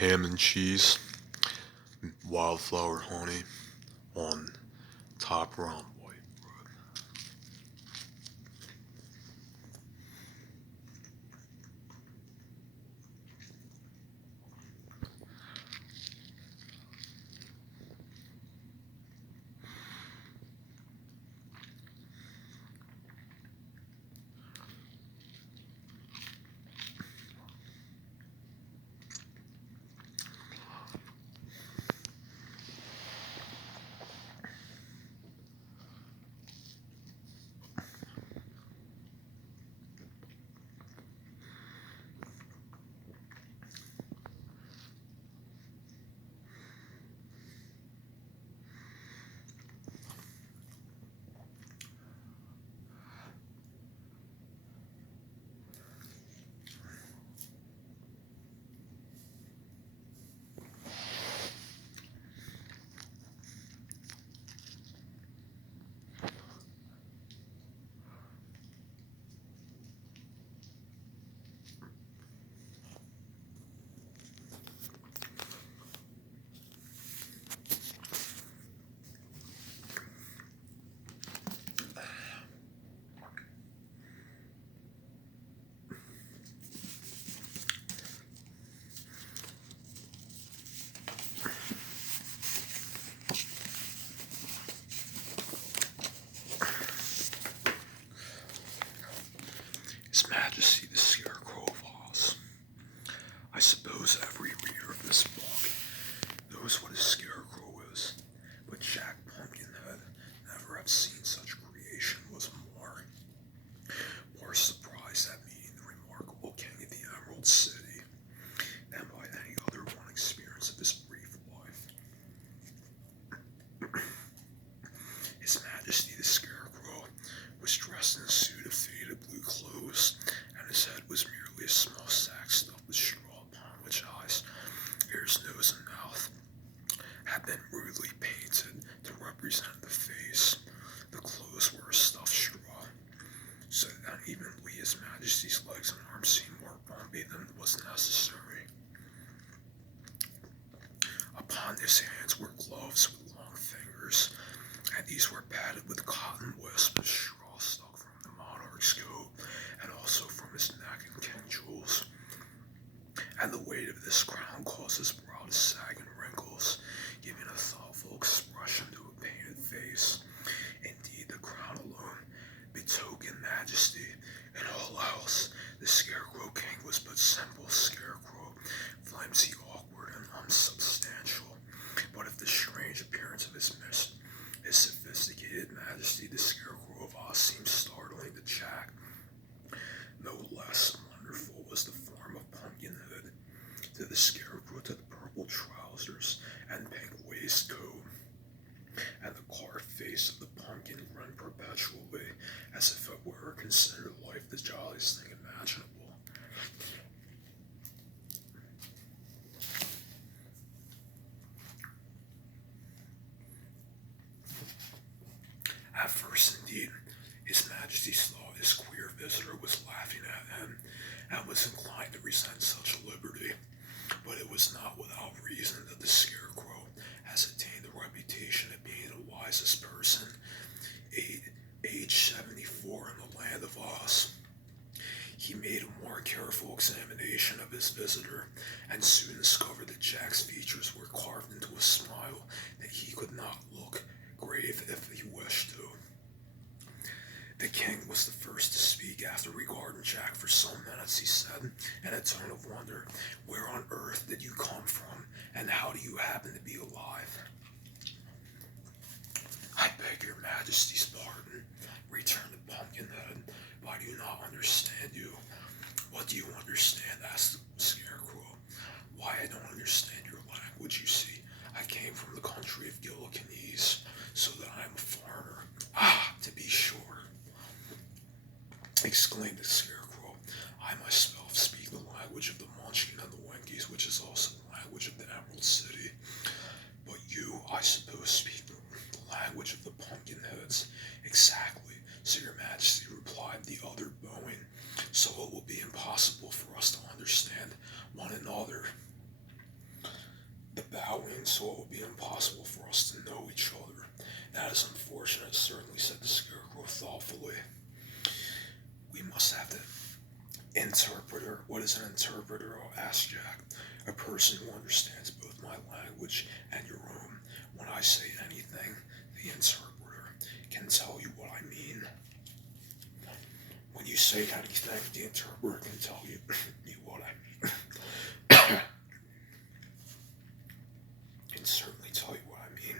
ham and cheese, wildflower honey on top round white bread. His Majesty the Scarecrow of Oz. I suppose every reader of this book knows what a scarecrow is, but Jack Pumpkinhead never have seen such creation was more surprised at meeting the remarkable king of the Emerald City than by any other one experience of his brief life. His Majesty the Scarecrow was dressed in a suit of faded blue clothes, and his head was merely a small sack stuffed with straw upon which eyes, ears, nose, and mouth had been rudely painted to represent the face. The clothes were a stuffed straw, so that even His Majesty's legs and arms seemed more bumpy than was necessary. Upon his hands were gloves with long fingers, and these were padded with cotton wisps, straw stuck from the monarch's coat, and also from his neck and king jewels. And the weight of this crown caused his brow to sag in wrinkles, giving a thoughtful expression to a painted face. Indeed, the crown alone betokened majesty. In all else, the Scarecrow King was but simple scarecrow, flimsy, awkward, and unsubstantial. But if the strange appearance of his sophisticated majesty, the Scarecrow of Oz, seemed startling to Jack, no less wonderful was the form of Pumpkinhead. To the Scarecrow, to the purple trousers and pink waistcoat, and the carved face of the pumpkin grinned perpetually, as if it were considered life the jolliest thing imaginable. At first, indeed, His Majesty thought his queer visitor was laughing at him, and was inclined to resent such liberty. But it was not without reason that the Scarecrow has attained the reputation of being the wisest person, age 74 in the land of Oz. He made a more careful examination of his visitor, and soon discovered that Jack's features were carved into a smile that he could not look grave if he wished to. The king was the first to speak after regarding Jack for some minutes. He said, in a tone of wonder, "Where on earth did you come from, and how do you happen to be alive?" "I beg your majesty's pardon," returned the Pumpkinhead, "but I do not understand you." "What do you understand?" asked the Scarecrow. "Why, I don't understand your language, you see. I came from the country of Gilliganese, so that I am a foreigner." "Ah, to be sure," exclaimed the Scarecrow. "I myself speak the language of the Munchkin and the Winkies, which is also the language of the Emerald City. But you, I suppose, speak the language of the Pumpkinheads." "Exactly, so your majesty," replied the other, bowing. "So it will be impossible for us to understand one another." the bowing, so it would be impossible for us to know each other. That is unfortunate, certainly, said the Scarecrow thoughtfully. We must have the interpreter. What is an interpreter? Asked Jack. A person who understands both my language and your own. When I say anything, the interpreter can tell you what I mean. When you say anything, the interpreter can tell you, what I mean. Can certainly tell you what I mean,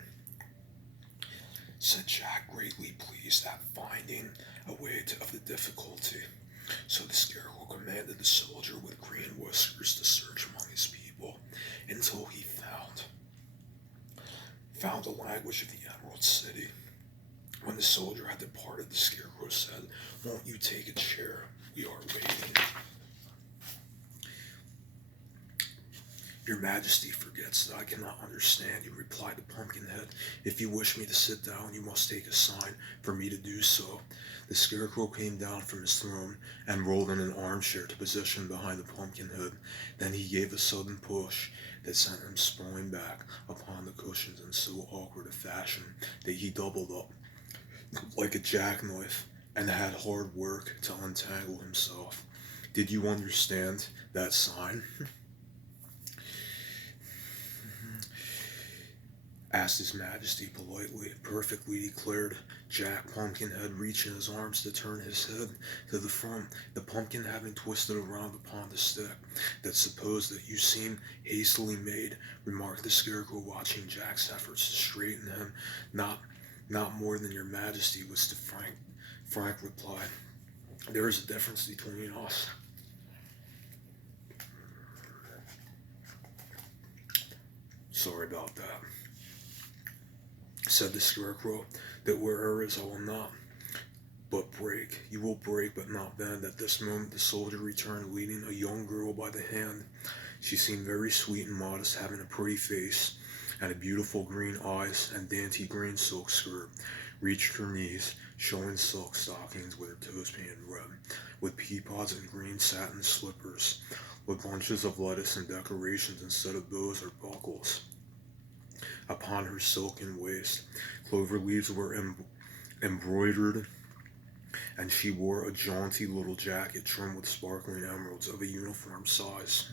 said Jack, greatly pleased at finding a way of the difficulty. So the Scarecrow commanded the soldier with green whiskers to search among his people until he found the language of the Emerald City. When the soldier had departed, the Scarecrow said, "Won't you take a chair? We are waiting." Your Majesty forgets that I cannot understand you, replied the Pumpkinhead. If you wish me to sit down, you must take a sign for me to do so. The Scarecrow came down from his throne and rolled in an armchair to position behind the Pumpkinhead. Then he gave a sudden push that sent him sprawling back upon the cushions in so awkward a fashion that he doubled up like a jackknife and had hard work to untangle himself. Did you understand that sign? Asked His Majesty politely. Perfectly, declared Jack Pumpkinhead, reaching his arms to turn his head to the front, the pumpkin having twisted around upon the stick. That's supposed that you seem hastily made, remarked the Scarecrow, watching Jack's efforts to straighten him. Not more than your Majesty, was the frank reply. There is a difference between us. Sorry about that, said the Scarecrow. That wherever is I will not but break. You will break but not bend. At this moment the soldier returned, leading a young girl by the hand. She seemed very sweet and modest, having a pretty face and a beautiful green eyes, and dainty green silk skirt reached her knees, showing silk stockings with her toes painted red, with peapods and green satin slippers, with bunches of lettuce and decorations instead of bows or buckles. Upon her silken waist, clover leaves were embroidered, and she wore a jaunty little jacket trimmed with sparkling emeralds of a uniform size.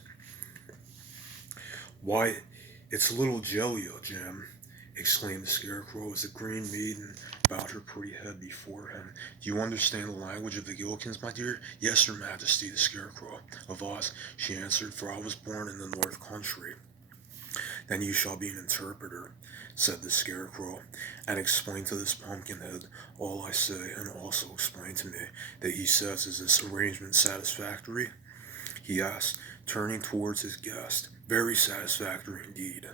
Why, it's little Jellia, Jim, exclaimed the Scarecrow as the Green Maiden bowed her pretty head before him. Do you understand the language of the Gillikins, my dear? Yes, Your Majesty, the Scarecrow of Oz, she answered, for I was born in the North Country. Then you shall be an interpreter, said the Scarecrow, and explain to this Pumpkinhead all I say, and also explain to me that he says, is this arrangement satisfactory? He asked, turning towards his guest. Very satisfactory indeed,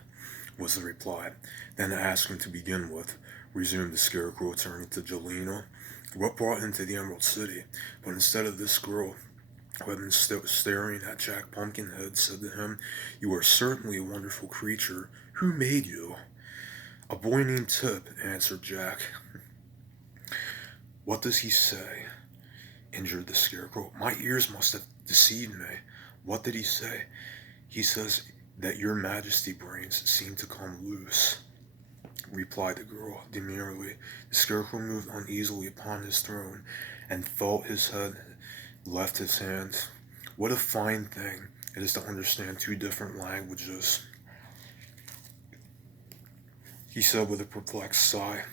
was the reply. Then ask him to begin with, resumed the Scarecrow, turning to Jelena. What brought him to the Emerald City? But instead of this girl, who had been staring at Jack Pumpkinhead, said to him, You are certainly a wonderful creature. Who made you? A boy named Tip, answered Jack. What does he say? Injured the Scarecrow. My ears must have deceived me. What did he say? He says that your Majesty brains seem to come loose, replied the girl demurely. The Scarecrow moved uneasily upon his throne and felt his head left his hand. What a fine thing it is to understand two different languages, he said with a perplexed sigh.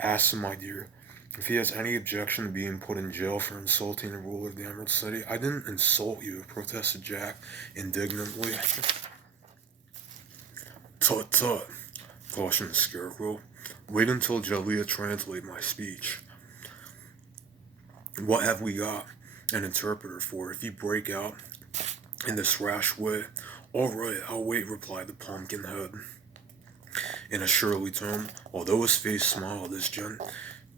Ask him, my dear, if he has any objection to being put in jail for insulting the ruler of the Emerald City. I didn't insult you, protested Jack indignantly. Tut tut, cautioned the Scarecrow. Wait until Jellia translates my speech. What have we got an interpreter for? If you break out in this rash way. All right, I'll wait, replied the Pumpkinhead in a surly tone, although his face smiled as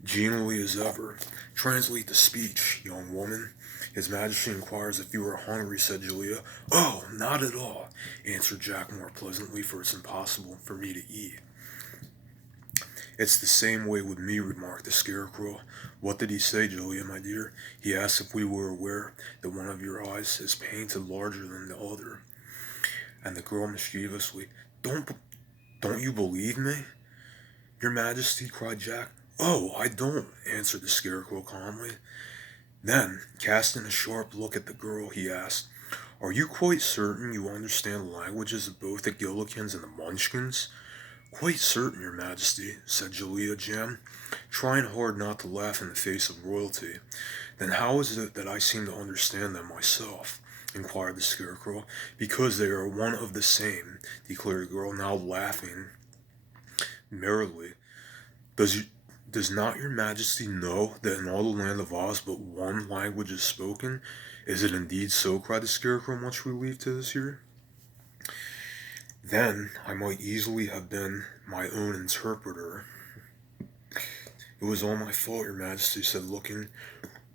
genially as ever. Translate the speech, young woman. His Majesty inquires if you are hungry, said Julia. Oh, not at all, answered Jack more pleasantly, for it's impossible for me to eat. It's the same way with me, remarked the Scarecrow. What did he say, Julia, my dear? He asked if we were aware that one of your eyes is painted larger than the other. And the girl mischievously, Don't, don't you believe me? Your Majesty, cried Jack. Oh, I don't, answered the Scarecrow calmly. Then, casting a sharp look at the girl, he asked, Are you quite certain you understand the languages of both the Gillikins and the Munchkins? Quite certain, Your Majesty, said Jellia Jam, trying hard not to laugh in the face of royalty. Then how is it that I seem to understand them myself? Inquired the Scarecrow. Because they are one of the same, declared the girl, now laughing merrily. Does you, does not your Majesty know that in all the land of Oz but one language is spoken? Is it indeed so? Cried the Scarecrow, much relieved to hear. Then I might easily have been my own interpreter. It was all my fault, Your Majesty said, looking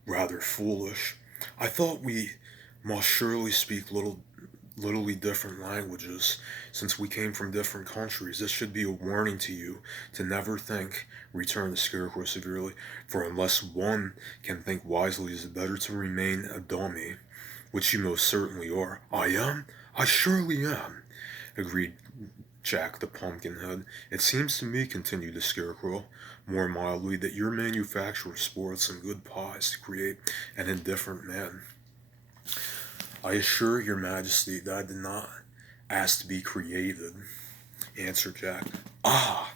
rather foolish. I thought we must surely speak literally different languages, since we came from different countries. This should be a warning to you to never think, returned the Scarecrow severely, for unless one can think wisely, it is better to remain a dummy, which you most certainly are. I am? I surely am, agreed Jack the Pumpkinhead. It seems to me, continued the Scarecrow, more mildly, that your manufacturer spoiled some good pies to create an indifferent man. I assure your Majesty that I did not ask to be created, answered Jack. Ah,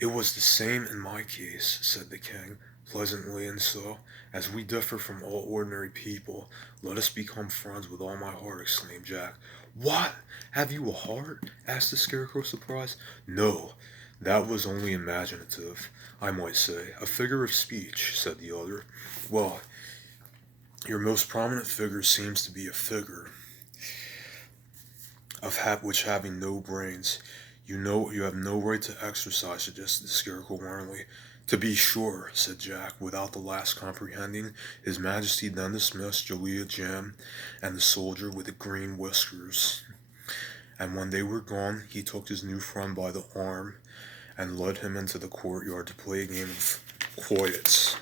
it was the same in my case, said the king, pleasantly, and so, as we differ from all ordinary people, let us become friends with all my heart, exclaimed Jack. What? Have you a heart? asked the Scarecrow, surprised. No, that was only imaginative, I might say. A figure of speech, said the other. Well, your most prominent figure seems to be a figure of which having no brains. You know you have no right to exercise, suggested the Scarecrow warmly. To be sure, said Jack, without the last comprehending. His Majesty then dismissed Jellia Jam and the soldier with the green whiskers. And when they were gone, he took his new friend by the arm and led him into the courtyard to play a game of quoits.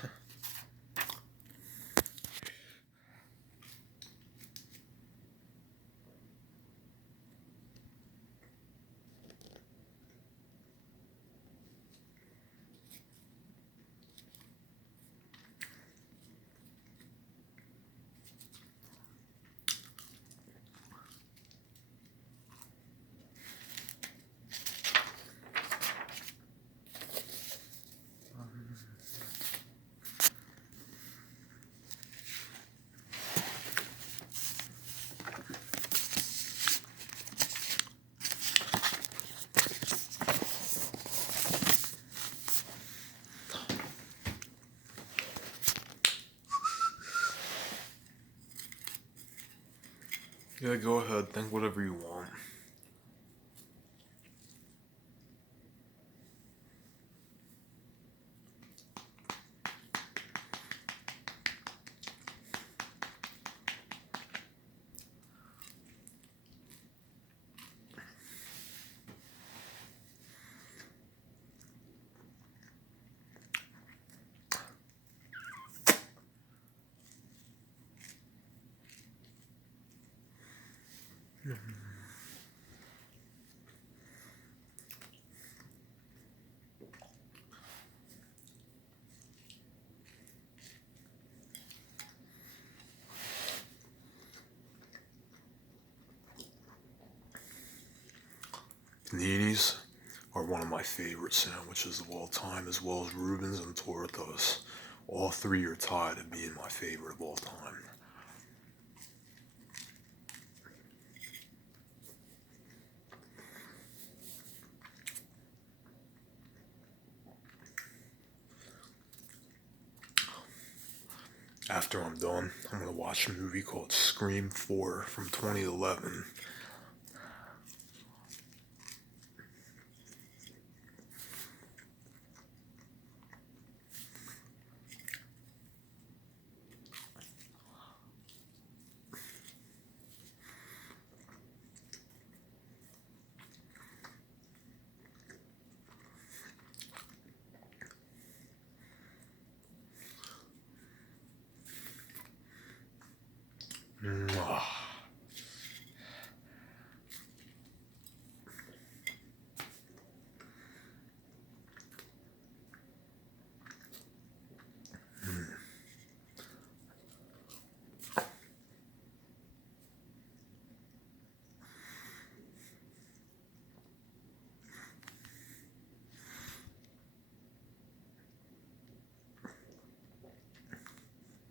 Yeah, go ahead. Think whatever you want. Paninis are one of my favorite sandwiches of all time, as well as Rubens and Tortos. All three are tied at being my favorite of all time. After I'm done, I'm going to watch a movie called Scream 4 from 2011.